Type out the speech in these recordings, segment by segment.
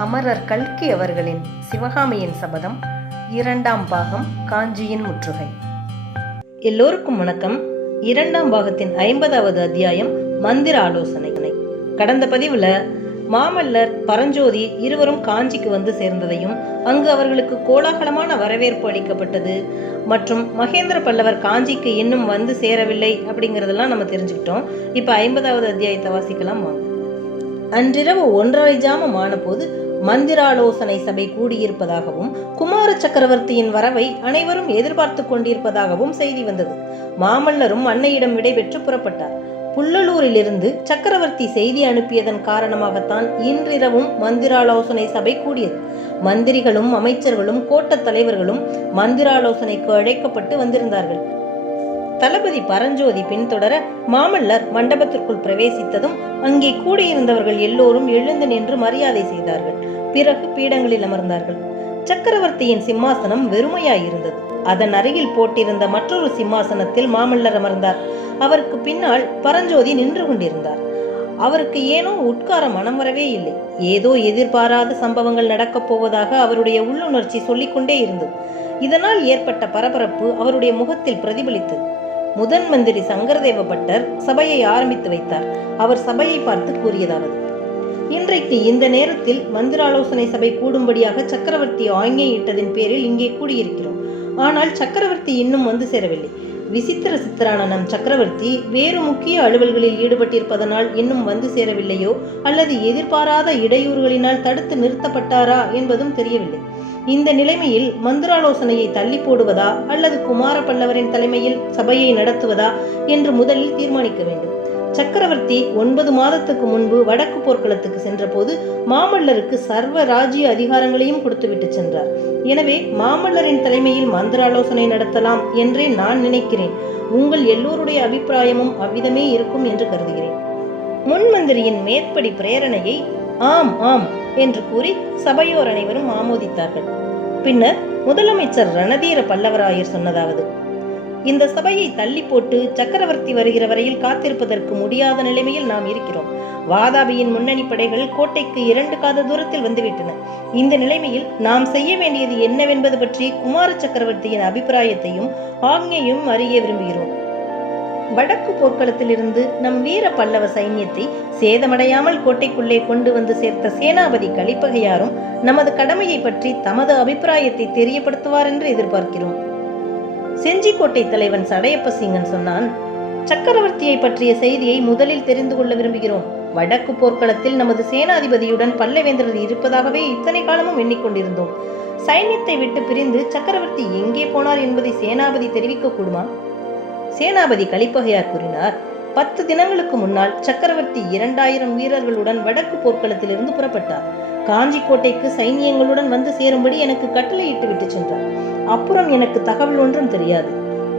அமரர் கல்கி அவர்களின் சிவகாமியின் சபதம் இரண்டாம் பாகம் காஞ்சியின் முற்றுகை. எல்லோருக்கும் வணக்கம். இரண்டாம் பாகத்தின் ஐம்பதாவது அத்தியாயம் மந்திர ஆலோசனை. கடந்த பதிவுல மாமல்லர் பரஞ்சோதி இருவரும் காஞ்சிக்கு வந்து சேர்ந்ததையும் அங்கு அவர்களுக்கு கோலாகலமான வரவேற்பு அளிக்கப்பட்டது மற்றும் மகேந்திர பல்லவர் காஞ்சிக்கு இன்னும் வந்து சேரவில்லை அப்படிங்கிறதெல்லாம் நம்ம தெரிஞ்சுக்கிட்டோம். இப்போ ஐம்பதாவது அத்தியாயத்தை வாசிக்கலாம் வாங்க. அன்றிரவு ஒன்றரை ஜாமம் ஆனபோது மந்திராலோசனை சபை கூடியிருப்பதாகவும் குமார சக்கரவர்த்தியின் வரவை அனைவரும் எதிர்பார்த்து கொண்டிருப்பதாகவும் செய்தி வந்தது. மாமல்லரும் அன்னையிடம் விடைபெற்று புறப்பட்டார். புல்லலூரிலிருந்து சக்கரவர்த்தி செய்தி அனுப்பியதன் காரணமாகத்தான் இன்றிரவும் மந்திராலோசனை சபை கூடியது. மந்திரிகளும் அமைச்சர்களும் கோட்டத் தலைவர்களும் மந்திராலோசனைக்கு அழைக்கப்பட்டு வந்திருந்தார்கள். தளபதி பரஞ்சோதி பின்தொடர மாமல்லர் மண்டபத்திற்குள் பிரவேசித்ததும் அங்கே கூடியிருந்தவர்கள் எல்லோரும் எழுந்து நின்று மரியாதை செய்தார்கள். பிறகு பீடங்களில் அமர்ந்தார்கள். சக்கரவர்த்தியின் சிம்மாசனம் வெறுமையாயிருந்தது. அதன் அருகில் போட்டிருந்த மற்றொரு சிம்மாசனத்தில் மாமல்லர் அமர்ந்தார். அவருக்கு பின்னால் பரஞ்சோதி நின்று கொண்டிருந்தார். அவருக்கு ஏனோ உட்கார மனம் வரவே இல்லை. ஏதோ எதிர்பாராத சம்பவங்கள் நடக்கப் போவதாக அவருடைய உள்ளுணர்ச்சி சொல்லிக்கொண்டே இருந்தது. இதனால் ஏற்பட்ட பரபரப்பு அவருடைய முகத்தில் பிரதிபலித்தது. முதன் மந்திரி சங்கரதேவ பட்டர் சபையை ஆரம்பித்து வைத்தார். அவர் சபையை பார்த்து கூறியதாவது இன்றைக்கு இந்த நேரத்தில் மந்திராலோசனை சபை கூடும்படியாக சக்கரவர்த்தி ஆங்கையிட்டதின் பேரில் இங்கே கூடியிருக்கிறோம். ஆனால் சக்கரவர்த்தி இன்னும் வந்து சேரவில்லை. விசித்திர சித்தரான நம் சக்கரவர்த்தி வேறு முக்கிய அலுவல்களில் ஈடுபட்டிருப்பதனால் இன்னும் வந்து சேரவில்லையோ அல்லது எதிர்பாராத இடையூறுகளினால் தடுத்து நிறுத்தப்பட்டாரா என்பதும் தெரியவில்லை. இந்த நிலைமையில் மந்திராலோசனையை தள்ளி போடுவதா அல்லது குமார பல்லவரின் தலைமையில் சபையை நடத்துவதா என்று முதலில் தீர்மானிக்க வேண்டும். சக்கரவர்த்தி ஒன்பது மாதத்துக்கு முன்பு வடக்கு போர்க்களத்துக்கு சென்றபோது மாமல்லருக்கு சர்வ ராஜ்ய அதிகாரங்களையும் கொடுத்துவிட்டு சென்றார். எனவே மாமல்லரின் தலைமையில் மந்திராலோசனை நடத்தலாம் என்றே நான் நினைக்கிறேன். உங்கள் எல்லோருடைய அபிப்பிராயமும் அவ்விதமே இருக்கும் என்று கருதுகிறேன். முன்மந்திரியின் மேற்படி பிரேரணையை ஆம் ஆம் என்று கூறி சபையோர் அனைவரும் ஆமோதித்தார்கள். பின்னர் முதலமைச்சர் ரணதீர பல்லவராயர் சொன்னதாவது இந்த சபையை தள்ளி போட்டு சக்கரவர்த்தி வருகிற வரையில் காத்திருப்பதற்கு முடியாத நிலைமையில் நாம் இருக்கிறோம். வாதாபியின் முன்னணி படைகள் கோட்டைக்கு இரண்டு காத தூரத்தில் வந்துவிட்டன. இந்த நிலைமையில் நாம் செய்ய வேண்டியது என்னவென்பது பற்றி குமார சக்கரவர்த்தியின் அபிப்பிராயத்தையும் ஆக்ஞையும் அறிய விரும்புகிறோம். வடக்கு போர்க்களத்திலிருந்து நம் வீர பல்லவ சைன்யத்தை சேதமடையாமல் கோட்டைக்குள்ளே கொண்டு வந்து சேர்த்த சேனாபதி கலிப்பகையாரும் நமது கடமையை பற்றி தமது அபிப்பிராயத்தை தெரியப்படுத்துவார் என்று எதிர்பார்க்கிறோம். செஞ்சிக்கோட்டை தலைவன் சடையப்ப சிங்கன் சொன்னான் சக்கரவர்த்தியை பற்றிய செய்தியை முதலில் தெரிந்து கொள்ள விரும்புகிறோம். வடக்கு போர்க்களத்தில் நமது சேனாதிபதியுடன் பல்லவேந்திரர் இருப்பதாகவே இத்தனை காலமும் எண்ணிக்கொண்டிருந்தோம். சைன்யத்தை விட்டு பிரிந்து சக்கரவர்த்தி எங்கே போனார் என்பதை சேனாபதி தெரிவிக்க கூடுமா? சேனாபதி கலிப்பகையார் கூறினார். பத்து தினங்களுக்கு முன்னால் சக்கரவர்த்தி இரண்டாயிரம் வீரர்களுடன் வடக்கு போர்க்களத்திலிருந்து புறப்பட்டார். காஞ்சி கோட்டைக்கு சைனியங்களுடன் வந்து சேரும்படி எனக்கு கட்டளையிட்டு விட்டு சென்றார். அப்புறம் எனக்கு தகவல் ஒன்றும் தெரியாது.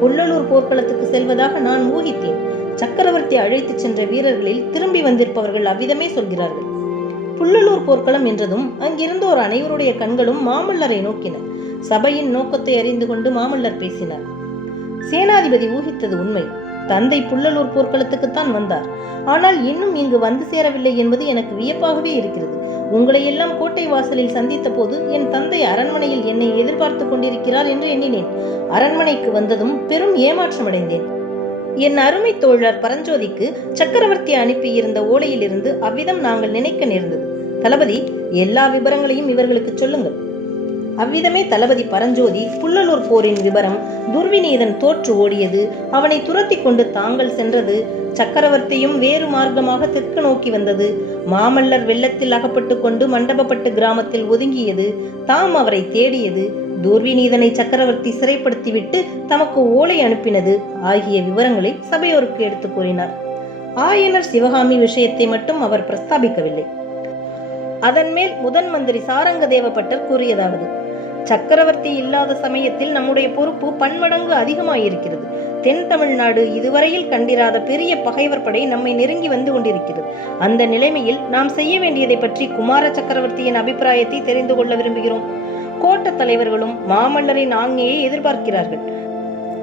புல்லலூர் போர்க்களத்துக்கு செல்வதாக நான் ஊகித்தேன். சக்கரவர்த்தி அழைத்துச் சென்ற வீரர்களில் திரும்பி வந்திருப்பவர்கள் அவ்விதமே சொல்கிறார்கள். புல்லலூர் போர்க்களம் என்றதும் அங்கிருந்தோர் அனைவருடைய கண்களும் மாமல்லரை நோக்கின. சபையின் நோக்கத்தை அறிந்து கொண்டு மாமல்லர் பேசினார். சேனாதிபதி ஊகித்தது உண்மை. தந்தை புள்ளலூர் போர்க்களத்துக்குத்தான் வந்தார். ஆனால் இன்னும் இங்கு வந்து சேரவில்லை என்பது எனக்கு வியப்பாகவே இருக்கிறது. உங்களை எல்லாம் கோட்டை வாசலில் சந்தித்த போது என் தந்தை அரண்மனையில் என்னை எதிர்பார்த்து கொண்டிருக்கிறார் என்று எண்ணினேன். அரண்மனைக்கு வந்ததும் பெரும் ஏமாற்றமடைந்தேன். என் அருமை தோழர் பரஞ்சோதிக்கு சக்கரவர்த்தி அனுப்பியிருந்த ஓலையிலிருந்து அவ்விதம் நாங்கள் நினைக்க நேர்ந்தது. தளபதி எல்லா விவரங்களையும் இவர்களுக்கு சொல்லுங்கள். அவ்விதமே தளபதி பரஞ்சோதி புல்லலூர் போரின் விவரம் துர்விநீதன் தோற்று ஓடியது. அவனை துரத்தி கொண்டு தாங்கள் சென்றது சக்கரவர்த்தியும் வேறு மார்க்கமாக தெற்கு நோக்கி வந்தது. மாமல்லர் வெள்ளத்தில் அகப்பட்டு கொண்டு மண்டபப்பட்டு கிராமத்தில் ஒதுங்கியது. தாம் அவரை தேடியது. துர்விநீதனை சக்கரவர்த்தி சிறைப்படுத்திவிட்டு தமக்கு ஓலை அனுப்பினது ஆகிய விவரங்களை சபையோருக்கு எடுத்து கூறினார். ஆயனர் சிவகாமி விஷயத்தை மட்டும் அவர் பிரஸ்தாபிக்கவில்லை. அதன் மேல் முதன் மந்திரி சாரங்கதேவ பட்டர் கூறியதாவது சக்கரவர்த்தி இல்லாத சமயத்தில் நம்முடைய பொறுப்பு பன்மடங்கு அதிகமாயிருக்கிறது. தென் தமிழ்நாடு இதுவரையில் கண்டிராத பெரிய பகைவர் படை நம்மை நெருங்கி வந்து கொண்டிருக்கிறது. அந்த நிலைமையில் நாம் செய்ய வேண்டியதை பற்றி குமார சக்கரவர்த்தியின் அபிப்பிராயத்தை தெரிந்து கொள்ள விரும்புகிறோம். கோட்ட தலைவர்களும் மாமல்லரின் ஆங்கையை எதிர்பார்க்கிறார்கள்.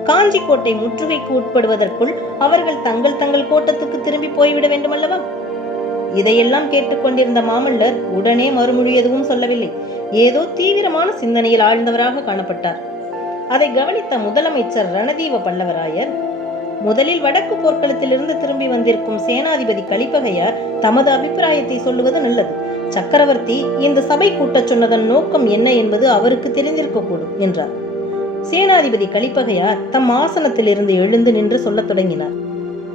காஞ்சி கோட்டை முற்றுகைக்கு உட்படுவதற்குள் அவர்கள் தங்கள் தங்கள் கோட்டத்துக்கு திரும்பி போய்விட வேண்டுமல்லவா? இதையெல்லாம் கேட்டுக்கொண்டிருந்த மாமல்லர் உடனே மறுமொழி எதுவும் சொல்லவில்லை. ஏதோ தீவிரமான சிந்தனையில் ஆழ்ந்தவராக காணப்பட்டார். அதை கவனித்த முதலமைச்சர் ரணதீவ பல்லவராயர் முதலில் வடக்கு போர்க்களத்திலிருந்து திரும்பி வந்திருக்கும் சேனாதிபதி கலிப்பகையார் தமது அபிப்பிராயத்தை சொல்லுவது நல்லது. சக்கரவர்த்தி இந்த சபை கூட்டச் சொன்னதன் நோக்கம் என்ன என்பது அவருக்கு தெரிந்திருக்கக்கூடும் என்றார். சேனாதிபதி கலிப்பகையார் தம் ஆசனத்திலிருந்து எழுந்து நின்று சொல்லத் தொடங்கினார்.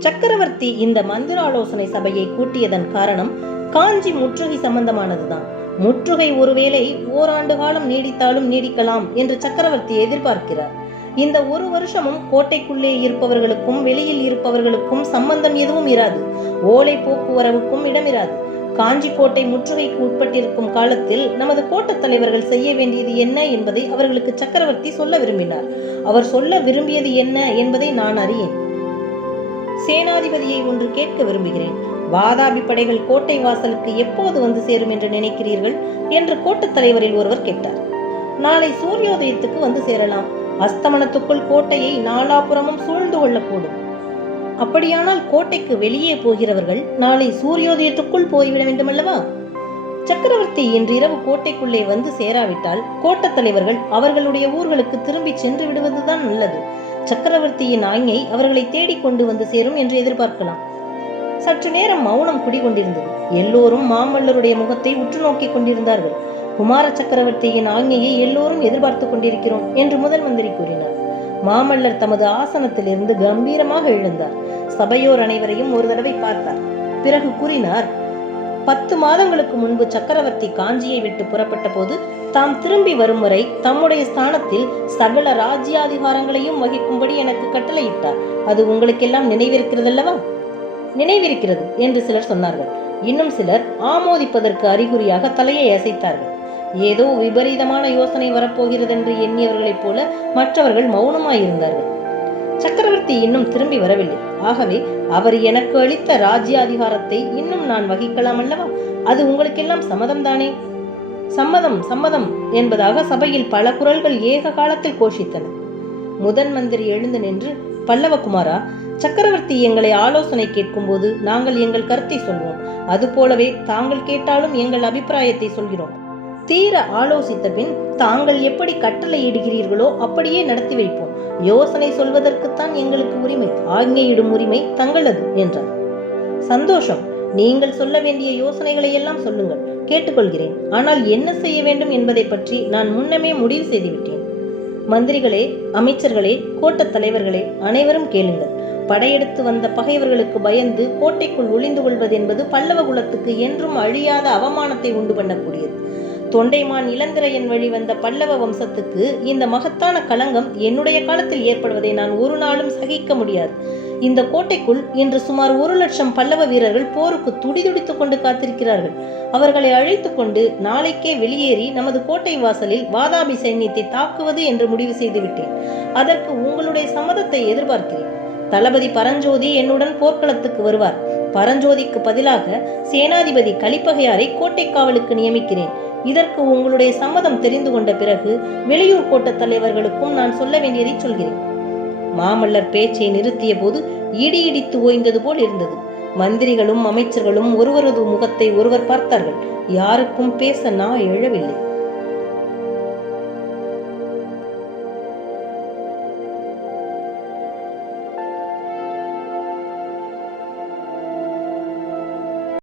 சக்கரவர்த்தி இந்த மந்திர ஆலோசனை சபையை கூட்டியதன் காரணம் காஞ்சி முற்றுகை சம்பந்தமானதுதான். முற்றுகை ஒருவேளை ஓராண்டு காலம் நீடித்தாலும் நீடிக்கலாம் என்று சக்கரவர்த்தி எதிர்பார்க்கிறார். இந்த ஒரு வருஷமும் கோட்டைக்குள்ளே இருப்பவர்களுக்கும் வெளியில் இருப்பவர்களுக்கும் சம்பந்தம் எதுவும் இராது. ஓலை போக்குவரவுக்கும் இடமிராது. காஞ்சி கோட்டை முற்றுகைக்கு உட்பட்டிருக்கும் காலத்தில் நமது கோட்டத் தலைவர்கள் செய்ய வேண்டியது என்ன என்பதை அவர்களுக்கு சக்கரவர்த்தி சொல்ல விரும்பினார். அவர் சொல்ல விரும்பியது என்ன என்பதை நான் அறியேன். சேனாதிபதியை ஒன்று கேட்க விரும்புகிறேன். வாதாபி படைகள் கோட்டை வாசலுக்கு எப்போது வந்து சேரும் என்று நினைக்கிறீர்கள்? என்று கோட்டத் தலைவரில் ஒருவர் கேட்டார். நாளை சூரியோதயத்துக்கு வந்து சேரலாம். அஸ்தமனத்துக்குள் கோட்டையை நாலாபுறமும் சூழ்ந்து கொள்ளக்கூடும். அப்படியானால் கோட்டைக்கு வெளியே போகிறவர்கள் நாளை சூரியோதயத்துக்குள் போய்விட வேண்டுமல்லவா? சக்கரவர்த்தி இன்றிரவு கோட்டைக்குள்ளே வந்து சேராவிட்டால் கோட்டத் தலைவர்கள் அவர்களுடைய ஊர்களுக்கு திரும்பி சென்று விடுவதுதான் நல்லது. சக்கரவர்த்தியின் ஆஞ்ஞை அவர்களை தேடிக் கொண்டு வந்து சேரும் என்று எதிர்பார்க்கலாம். சற்று நேரம் மௌனம் குடிகொண்டிருந்தது. எல்லோரும் மாமல்லருடைய முகத்தை உற்று நோக்கிக் கொண்டிருந்தார்கள். குமார சக்கரவர்த்தியின் ஆஞ்ஞையை எல்லோரும் எதிர்பார்த்து கொண்டிருக்கிறோம் என்று முதல் மந்திரி கூறினார். மாமல்லர் தமது ஆசனத்திலிருந்து கம்பீரமாக எழுந்தார். சபையோர் அனைவரையும் ஒரு தடவை பார்த்தார். பிறகு கூறினார் பத்து மாதங்களுக்கு முன்பு சக்கரவர்த்தி காஞ்சியை விட்டு புறப்பட்ட போது தாம் திரும்பி வரும் வரை தம்முடைய ஸ்தானத்தில் சகல ராஜ்யாதிகாரங்களையும் வகிக்கும்படி எனக்கு கட்டளையிட்டார். அது உங்களுக்கெல்லாம் நினைவிருக்கிறதல்லவா? நினைவிருக்கிறது என்று சிலர் சொன்னார்கள். இன்னும் சிலர் ஆமோதிப்பதற்கு அறிகுறியாக தலையை அசைத்தார்கள். ஏதோ விபரீதமான யோசனை வரப்போகிறது என்று எண்ணியவர்களைப் போல மற்றவர்கள் மௌனமாயிருந்தார்கள். சக்கரவர்த்தி இன்னும் திரும்பி வரவில்லை. ஆகவே அவர் எனக்கு அளித்த ராஜ்யாதிகாரத்தை இன்னும் நான் வகிக்கலாம் அல்லவா? அது உங்களுக்கெல்லாம் சம்மதம் தானே சம்மதம் சம்மதம் என்பதாக சபையில் பல குரல்கள் ஏக காலத்தில் கோஷித்தன. முதன் மந்திரி எழுந்து நின்று பல்லவகுமாரா சக்கரவர்த்தி எங்களை ஆலோசனை கேட்கும்போது நாங்கள் எங்கள் கருத்தை சொல்வோம். அதுபோலவே தாங்கள் கேட்டாலும் எங்கள் அபிப்பிராயத்தை சொல்கிறோம். தீர ஆலோசித்த பின் தாங்கள் எப்படி கட்டளையிடுகிறீர்களோ அப்படியே நடத்தி வைப்போம். யோசனை சொல்வதற்குத்தான் எங்களுக்கு உரிமை ஆజ్ఞையிடும் உரிமை தங்களது என்றார். சந்தோஷம். நீங்கள் சொல்ல வேண்டிய யோசனைகளை எல்லாம் சொல்லுங்கள் கேட்டுக்கொள்கிறேன். ஆனால் என்ன செய்ய வேண்டும் என்பதை பற்றி நான் முன்னமே முடிவு செய்துவிட்டேன். மந்திரிகளே அமைச்சர்களே கோட்டத் தலைவர்களே அனைவரும் கேளுங்கள். படையெடுத்து வந்த பகைவர்களுக்கு பயந்து கோட்டைக்குள் ஒளிந்து கொள்வது என்பது பல்லவ குலத்துக்கு என்றும் அழியாத அவமானத்தை உண்டு பண்ணக்கூடியது. தொண்டைமான் இளந்திரையன் வழி வந்த பல்லவ வம்சத்துக்கு இந்த மகத்தான களங்கம் என்னுடைய காலத்தில் ஏற்படுவதை நான் ஒரு நாளும் சகிக்க முடியாது. இந்த கோட்டைக்குள் இன்று சுமார் ஒரு லட்சம் பல்லவ வீரர்கள் போருக்கு துடிதுடித்துக் கொண்டு காத்திருக்கிறார்கள். அவர்களை அழைத்து கொண்டு நாளைக்கே வெளியேறி நமது கோட்டை வாசலில் வாதாபி சைன்யத்தை தாக்குவது என்று முடிவு செய்துவிட்டேன். அதற்கு உங்களுடைய சம்மதத்தை எதிர்பார்க்கிறேன். தளபதி பரஞ்சோதி என்னுடன் போர்க்களத்துக்கு வருவார். பரஞ்சோதிக்கு பதிலாக சேனாதிபதி கலிப்பகையாரை கோட்டை காவலுக்கு நியமிக்கிறேன். இதற்கு உங்களுடைய சம்மதம் தெரிந்து கொண்ட பிறகு வெளியூர் கோட்டத் தலைவர்களுக்கும் நான் சொல்ல வேண்டியதை சொல்கிறேன். மாமல்லர் பேச்சை நிறுத்திய போது இடி இடித்து ஓய்ந்தது போல் இருந்தது. மந்திரிகளும் அமைச்சர்களும் ஒருவரது முகத்தை ஒருவர் பார்த்தார்கள். யாருக்கும் பேச நான் எழவில்லை.